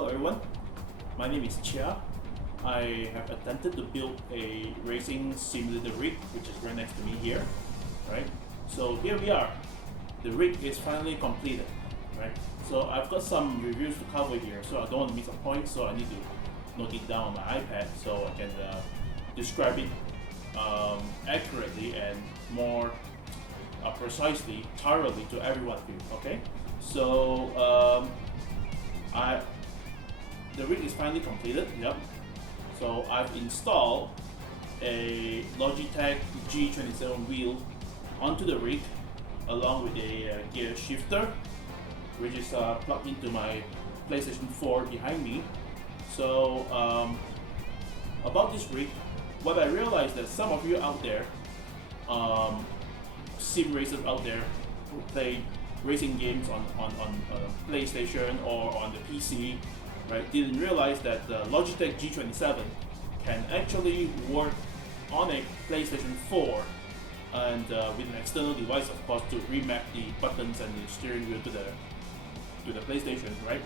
Hello everyone, my name is Chia. I have attempted to build a racing simulator rig, which is right next to me here, right? So here we are. The rig is finally completed, right? So I've got some reviews to cover here, so I don't want to miss a point, so I need to note it down on my iPad so I can describe it accurately and more precisely, thoroughly to everyone of you, okay? So the rig is finally completed, yep. So I've installed a Logitech G27 wheel onto the rig along with a gear shifter, which is plugged into my PlayStation 4 behind me. So about this rig, what I realized that some of you out there, sim racers out there who play racing games on PlayStation or on the PC, right, didn't realize that the Logitech G27 can actually work on a PlayStation 4 and with an external device, of course, to remap the buttons and the steering wheel to the PlayStation, right?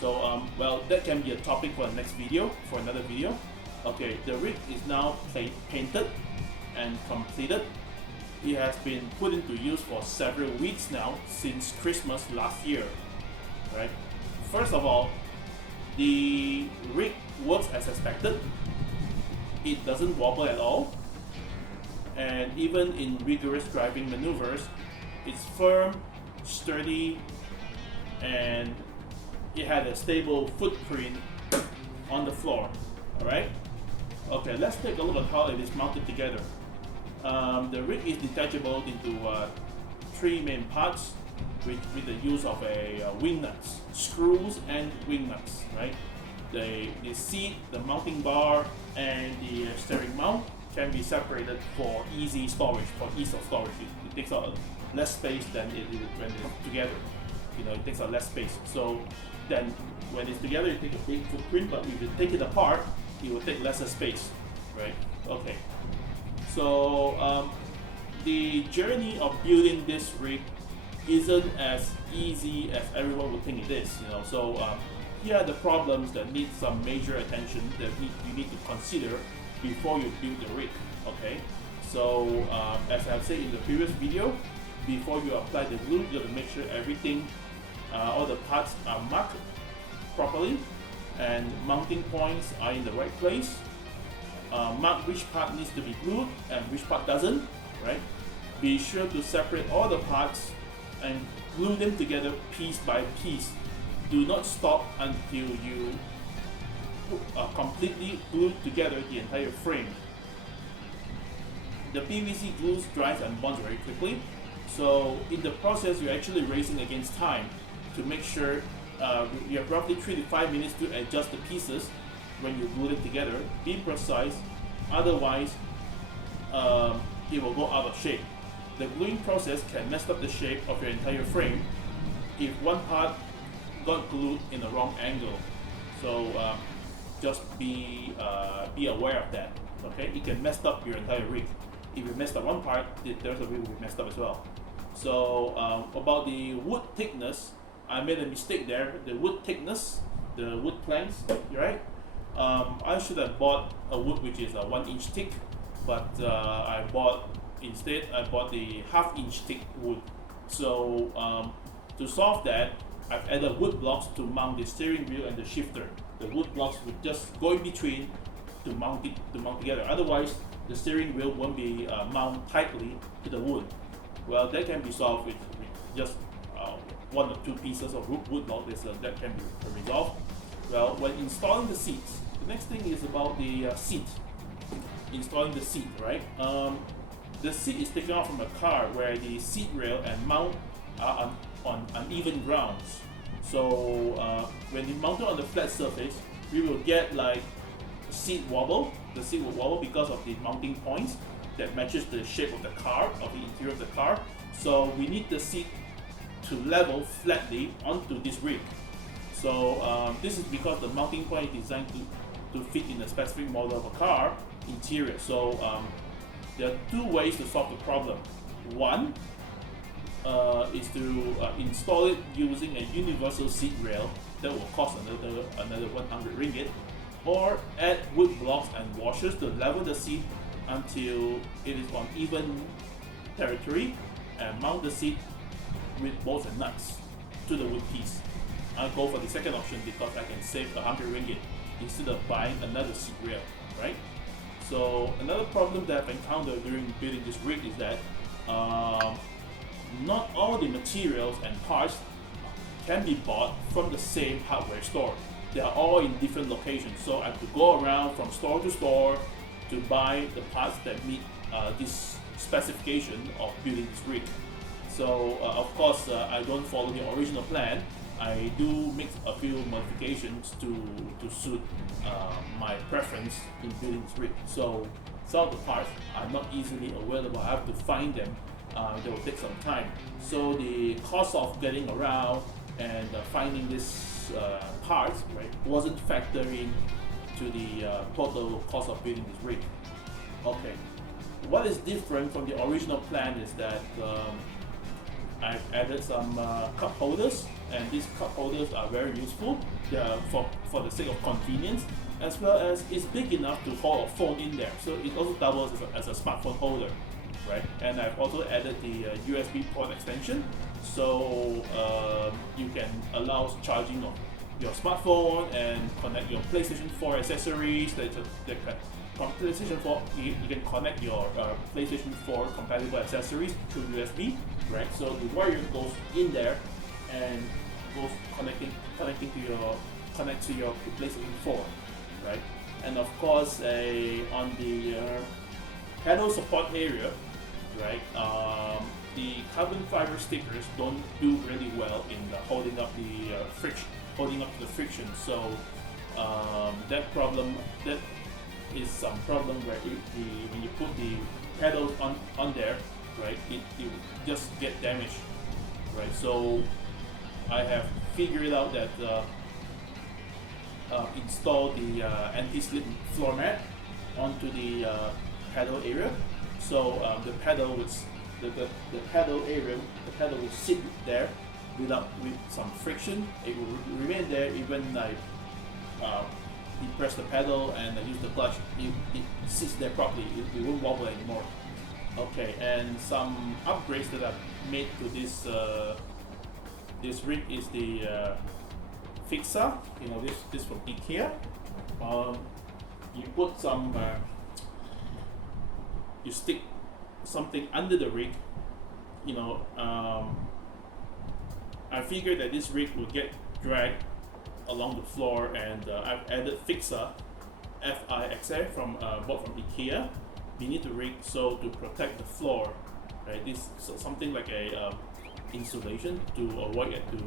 So well, that can be a topic for the next video, for another video. Okay, the rig is now painted and completed. It has been put into use for several weeks now, since Christmas last year, right? First of all, the rig works as expected. It doesn't wobble at all, and even in rigorous driving maneuvers, it's firm, sturdy, and it had a stable footprint on the floor. Alright? Okay, let's take a look at how it is mounted together. The rig is detachable into three main parts with the use of wing nuts, screws and wing nuts, right? The seat, the mounting bar, and the steering mount can be separated for easy storage, for ease of storage. It takes up less space than when it's together. You know, it takes up less space. So then when it's together, it takes a big footprint, but if you take it apart, it will take lesser space, right? Okay. So the journey of building this rig isn't as easy as everyone would think it is, you know. So here are the problems that need some major attention that you need to consider before you build the rig, okay? So as I've said in the previous video, before you apply the glue, you have to make sure everything, all the parts are marked properly and mounting points are in the right place. Mark which part needs to be glued and which part doesn't, right? Be sure to separate all the parts and glue them together piece by piece. Do not stop until you completely glue together the entire frame. The PVC glue dries and bonds very quickly, so in the process you're actually racing against time to make sure you have roughly 3 to 5 minutes to adjust the pieces when you glue it together. Be precise, otherwise it will go out of shape. The gluing process can mess up the shape of your entire frame if one part got glued in the wrong angle. So just be aware of that. Okay, it can mess up your entire rig. If you messed up one part, the rest of it will be messed up as well. So about the wood thickness, I made a mistake there. The wood thickness, the wood planks, right? I should have bought a wood which is 1 inch thick, but instead I bought the half-inch thick wood. So to solve that, I've added wood blocks to mount the steering wheel and the shifter. The wood blocks would just go in between to mount together. Otherwise, the steering wheel won't be mounted tightly to the wood. Well, that can be solved with just 1 or 2 pieces of wood block. That can be resolved. Well, when installing the seats, the next thing is about the seat. Installing the seat, right? The seat is taken out from a car where the seat rail and mount are on uneven grounds. So when you mount it on the flat surface, we will get like seat wobble. The seat will wobble because of the mounting points that matches the shape of the car, of the interior of the car. So we need the seat to level flatly onto this rig. So this is because the mounting point is designed to fit in a specific model of a car interior. So there are 2 ways to solve the problem. One is to install it using a universal seat rail that will cost another 100 ringgit. Or add wood blocks and washers to level the seat until it is on even territory, and mount the seat with bolts and nuts to the wood piece. I'll go for the second option because I can save 100 ringgit instead of buying another seat rail, right? So another problem that I've encountered during building this rig is that not all the materials and parts can be bought from the same hardware store. They are all in different locations, so I have to go around from store to store to buy the parts that meet this specification of building this rig. So of course I don't follow the original plan. I do make a few modifications to suit my preference in building this rig. So some of the parts are not easily available. I have to find them. They will take some time. So the cost of getting around and finding this parts, right, wasn't factoring to the total cost of building this rig. Okay, what is different from the original plan is that I've added some cup holders, and these cup holders are very useful. They are for the sake of convenience, as well as it's big enough to hold a phone in there, so it also doubles as a smartphone holder, right? And I've also added the USB port extension, so you can allow charging of your smartphone and connect your PlayStation 4 accessories. From PlayStation 4, you can connect your PlayStation 4 compatible accessories through USB, right? So the wire goes in there and goes connect to your PlayStation 4, right? And of course, on the pedal support area, right? The carbon fiber stickers don't do really well in holding up the friction. So that is some problem where when you put the pedals on there, right, it just get damaged, right? So I have figured out that install the anti-slip floor mat onto the pedal area. So the pedal will sit there with some friction. It will remain there even like you press the pedal and use the clutch. It sits there properly. It won't wobble anymore. Okay, and some upgrades that I've made to this rig is the fixer. You know, this from IKEA. You put some you stick something under the rig. You know, I figured that this rig will get dragged along the floor, and I've added fixer FIXA bought from IKEA beneath the rig, so to protect the floor, right? This something like a insulation to avoid it, to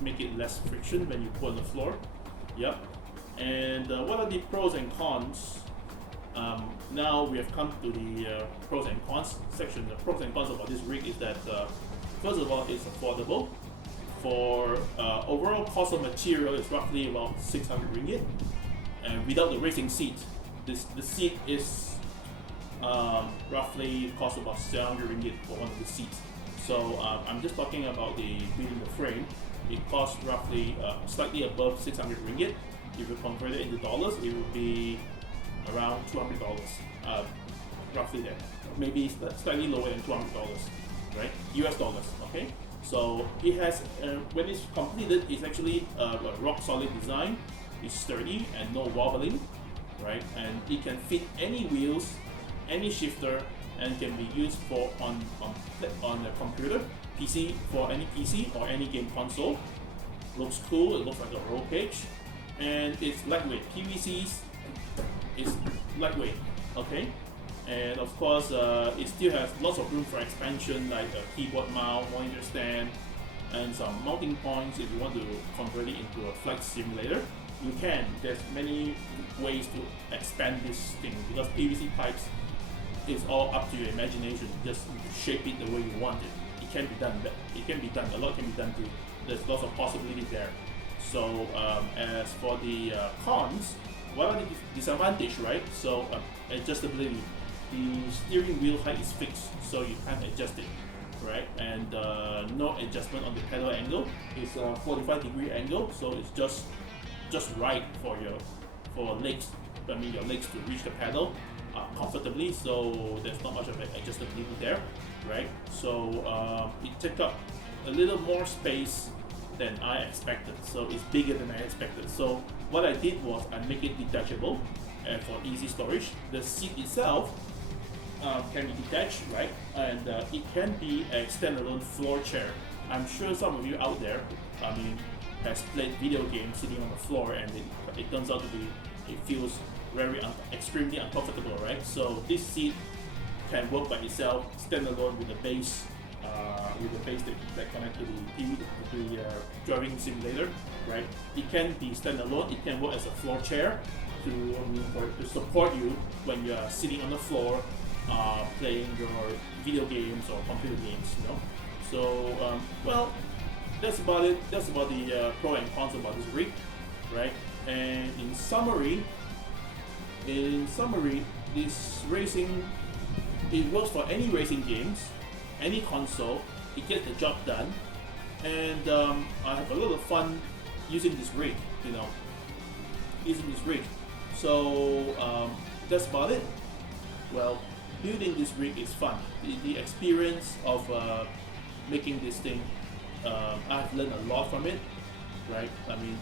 make it less friction when you put on the floor. Yep. And what are the pros and cons? Now we have come to the pros and cons section. The pros and cons about this rig is that first of all, it's affordable. For overall cost of material, it's roughly about 600 ringgit, and without the racing seat, the seat is roughly cost about 700 ringgit for one of the seats. So I'm just talking about the building the frame. It costs roughly slightly above 600 ringgit. If you convert it into dollars, it would be around $200, roughly there. Maybe slightly lower than $200, right? US dollars, okay? So it has, when it's completed, it's actually a rock solid design. It's sturdy and no wobbling, right? And it can fit any wheels, any shifter, and can be used for on a computer, PC, for any PC or any game console. Looks cool. It looks like a roll cage, and it's lightweight. PVC is lightweight, okay? And of course, it still has lots of room for expansion, like a keyboard mount, monitor stand, and some mounting points. If you want to convert it into a flight simulator, you can. There's many ways to expand this thing, because PVC pipes is all up to your imagination. Just shape it the way you want it. It can be done. A lot can be done too. There's lots of possibilities there. So as for the cons, what are the disadvantages, right? So adjustability. The steering wheel height is fixed, so you can't adjust it. right? And no adjustment on the pedal angle. It's a 45-degree angle, so it's just right for your legs. I mean your legs to reach the pedal comfortably. So there's not much of an adjustability there, right? So it took up a little more space than I expected. So it's bigger than I expected. So what I did was I make it detachable and for easy storage. The seat itself can be detached, right? And it can be a standalone floor chair. I'm sure some of you out there, I mean, has played video games sitting on the floor, and it turns out to be, it feels very extremely uncomfortable, right? So this seat can work by itself, standalone with the base, that connect to the TV, to the driving simulator, right? It can be standalone. It can work as a floor chair to support you when you are sitting on the floor, playing your video games or computer games, you know. So well, that's about it. That's about the pro and cons about this rig, right? And in summary, this racing, it works for any racing games, any console. It gets the job done, and I have a lot of fun using this rig, you know, So that's about it. Well, building this rig is fun. The experience of making this thing, I've learned a lot from it, right? I mean,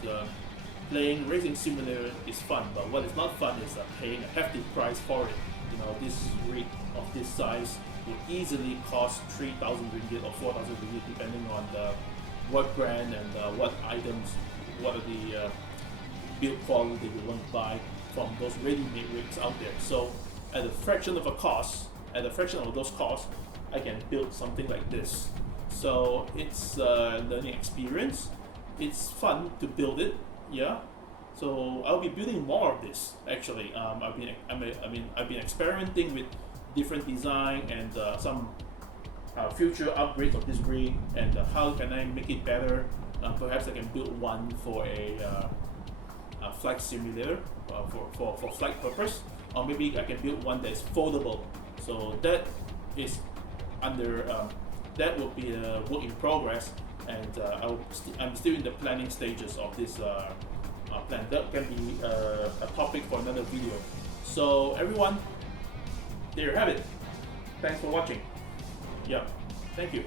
playing racing simulator is fun, but what is not fun is paying a hefty price for it. You know, this rig of this size will easily cost 3,000 ringgit or 4,000 ringgit, depending on what brand and what items, what are the build quality you want to buy from those ready-made rigs out there. So at a fraction of those costs, I can build something like this. So it's a learning experience. It's fun to build it, yeah. So I'll be building more of this. Actually, I've been experimenting with different design and some future upgrades of this rig, and how can I make it better. Perhaps I can build one for a flight simulator for flight purpose, or maybe I can build one that is foldable. So that is under that will be a work in progress, and I'm still in the planning stages of this plan. That can be a topic for another video. So everyone, there you have it. Thanks for watching. Yeah, thank you.